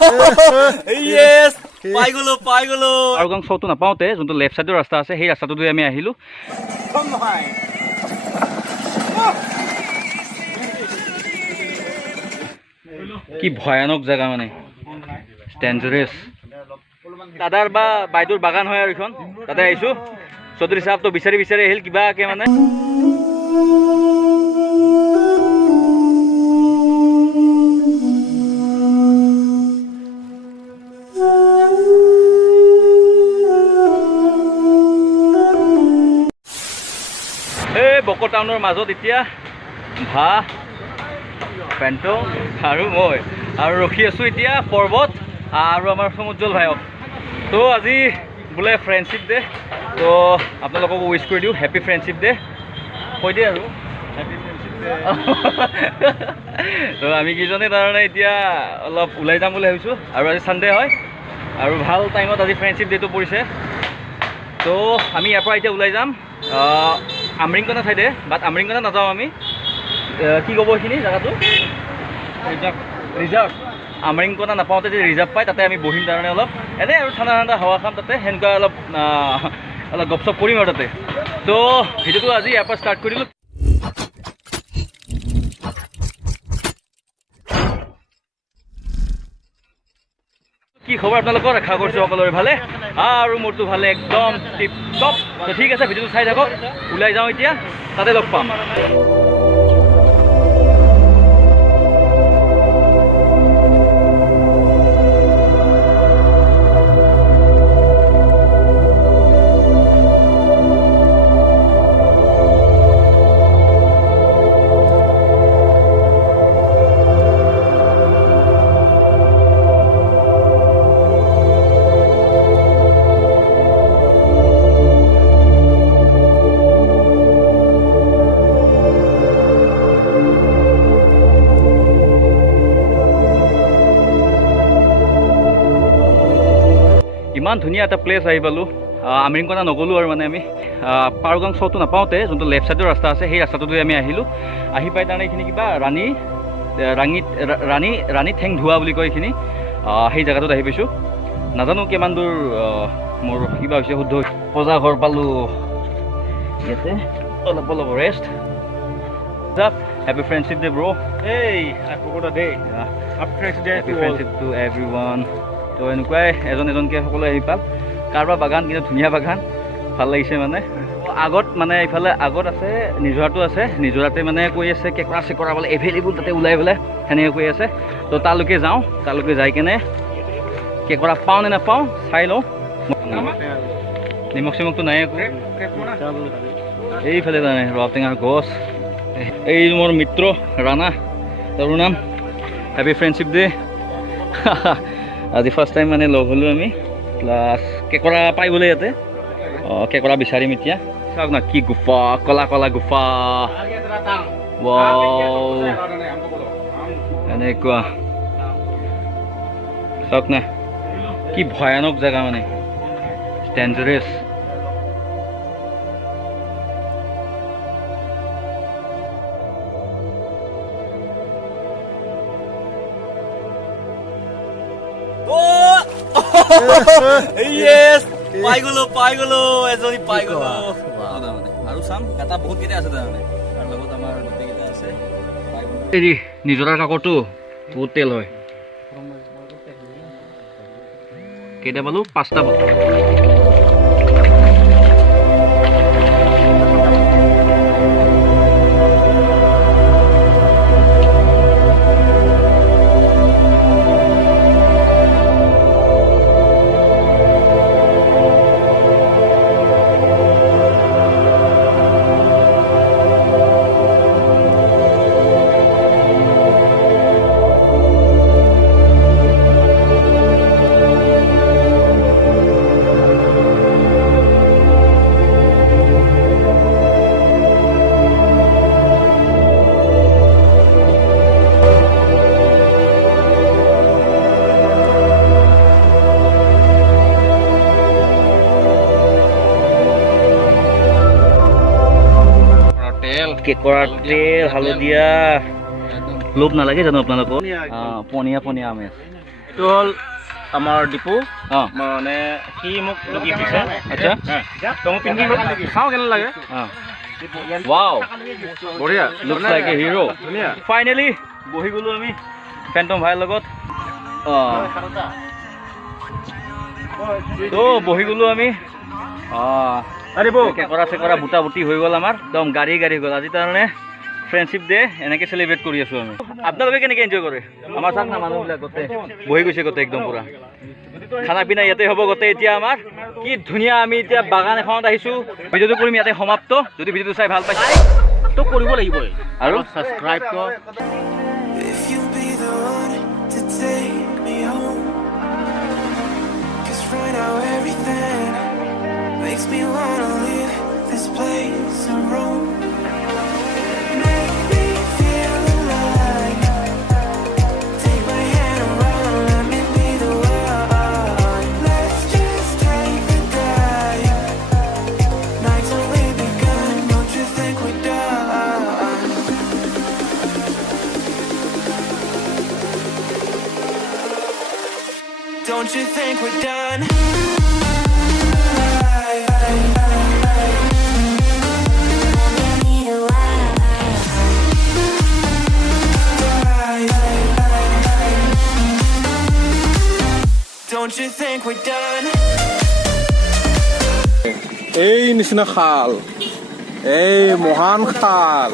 Yes! পাই গলো। পাৰুগাং চৌটো নাপাওঁতে যোনটো লেফ্ট চাইডৰ ৰাস্তা আছে সেই ৰাস্তাটোতে আমি আহিলোঁ। কি ভয়ানক জেগা মানে, ডেঞ্জাৰাছ। দাদাৰ বা বাইদেউৰ বাগান হয় আৰু এইখন, তাতে আহিছোঁ। চৌধুৰী চাহাবটো বিচাৰি আহিল কিবাকে মানে। এই বকো টাউনৰ মাজত এতিয়া পেণ্টো আৰু মই আৰু ৰখি আছোঁ এতিয়া পৰ্বত আৰু আমাৰ সমুজ্জ্বল ভাইক। তো আজি বোলে ফ্ৰেণ্ডশ্বিপ ডে, তো আপোনালোকক উইচ কৰি দিওঁ হেপী ফ্ৰেণ্ডশ্বিপ ডে কৈ দিয়ে আৰু হেপী ফ্ৰেণ্ডশ্বিপ ডে। তো আমি কেইজনে তাৰমানে এতিয়া অলপ ওলাই যাম বুলি ভাবিছোঁ আৰু আজি ছানডে হয় আৰু ভাল টাইমত আজি ফ্ৰেণ্ডশ্বিপ ডেটো পৰিছে। তো আমি ইয়াৰ পৰা এতিয়া ওলাই যাম আমৰিংকনা চাইডে, বাট আমৰিংকনা নাযাওঁ আমি। কি ক'ব এইখিনি জেগাটো ৰিজাৰ্ভ। আমৰিংকনা নাপাওঁতে যে ৰিজাৰ্ভ পায় তাতে আমি বহিম কাৰণে অলপ এনেই আৰু ঠাণ্ডা হাৱা খাম তাতে, সেনেকুৱা অলপ গপচপ কৰিম আৰু তাতে। তো ভিডিঅ'টো আজি ইয়াৰ পৰা ষ্টাৰ্ট কৰিলোঁ। কি খবৰ আপোনালোকৰ? আশা কৰিছোঁ সকলোৰে ভালে আৰু মোৰতো ভালে একদম টিপ টপ। তো ঠিক আছে, ভিডিঅ'টো চাই থাকক। ওলাই যাওঁ এতিয়া, তাতে লগ পাম। ইমান ধুনীয়া এটা প্লেচ আহি পালোঁ। আমৰিংকনা নগ'লোঁ আৰু মানে আমি পাৰুগাং চৌটো নাপাওঁতে যোনটো লেফ্ট চাইডৰ ৰাস্তা আছে সেই ৰাস্তাটোতে আমি আহিলোঁ। আহি পাই তাৰমানে এইখিনি কিবা ৰাণী ঠেং ধোৱা বুলি কয় এইখিনি, সেই জেগাটোত আহি পাইছোঁ। নাজানো কিমান দূৰ মোৰ কিবা হৈছে শুদ্ধ। পজা ঘৰ পালোঁ ইয়াতে, অলপ rest. Happy friendship day bro'. Happy friendship to everyone. তো এনেকুৱাই এজনকৈ সকলোৱে আহি পাল। কাৰোবাৰ বাগান কিন্তু ধুনীয়া বাগান, ভাল লাগিছে মানে। আগত মানে এইফালে আগত আছে নিজৰাটো আছে, নিজৰাতে মানে কৈ আছে কেঁকোৰা চেকৰা বোলে এভেইলেবল তাতে ওলাই বোলে, সেনেকৈ কৈ আছে। তো তালৈকে যাওঁ, তালৈকে যাই কেনে কেঁকোৰা পাওঁ নে নাপাওঁ চাই লওঁ। নিমখ চিমখটো নাই একো। এইফালে জানে ৰবাবটেঙাৰ গছ। এই মোৰ মিত্ৰ ৰাণা, তেওঁৰ নাম। Happy friendship day. আজি ফাৰ্ষ্ট টাইম মানে লগ হ'লোঁ আমি, প্লাছ কেঁকোৰা পাই বোলে ইয়াতে। কেঁকোৰা বিচাৰিম এতিয়া। চাওক না কি গুফা, কলা গুফা। এনেকুৱা চাওক না কি ভয়ানক জেগা মানে, ডেঞ্জাৰাছ। Yes! পাই গলো এজনী পাই গলো। আৰু চাম কাটা বহুত কেইটা আছে তাৰমানে, তাৰ লগত আমাৰ গোটেইকেইটা আছে। নিজৰাৰ কাকৰটো বহুত তেল হয়। কেইটা পালোঁ? 5টা পালোঁ। কেঁকোৰাৰ তেল হালধীয়া, লোভ নালাগে জানো আপোনালোকৰ? পনীয়া আমেজ। এইটো হ'ল আমাৰ ডিপু অঁ মানে সি মোক গিফ্ট দিছে আচ্ছা তো মই পিন্ধি চাওঁ কেনে লাগে অঁ ৱাও বঢ়িয়া লুকছ লাইক এ হিৰো ধুনীয়া ফাইনেলি বহি গ'লোঁ আমি ফেণ্টম ভাইৰ লগত অঁ তো বহি গ'লোঁ আমি অঁ কেকৰা চেকৰা বুটা বুটি হৈ গ'ল আমাৰ একদম গাড়ী হৈ গ'ল আজি তাৰমানে ফ্ৰেণ্ডশ্বিপ ডে এনেকৈ চেলিব্ৰেট কৰি আছোঁ আমি আপোনালোকে কেনেকৈ এনজয় কৰে আমাৰ চাওক না মানুহবিলাক গোটেই বহি গৈছে গোটেই একদম পূৰা খানা পিনা ইয়াতে হ'ব গোটেই এতিয়া আমাৰ কি ধুনীয়া আমি এতিয়া বাগান এখনত আহিছোঁ ভিডিঅ'টো কৰিম ইয়াতে সমাপ্ত যদি ভিডিঅ'টো চাই ভাল পাইছে তো কৰিব লাগিবই আৰু ছাবস্ক্ৰাইব কৰ If you'll be the one to take me home, 'cause right now everything makes me wanna leave this place and roam. Make me feel alive. Take my hand and run, let me be the one. Let's just take a dive. Night's only begun, don't you think we're done? Don't you think we're done? Don't you think we're done? এই নিচিনা খাল এই মহান খাল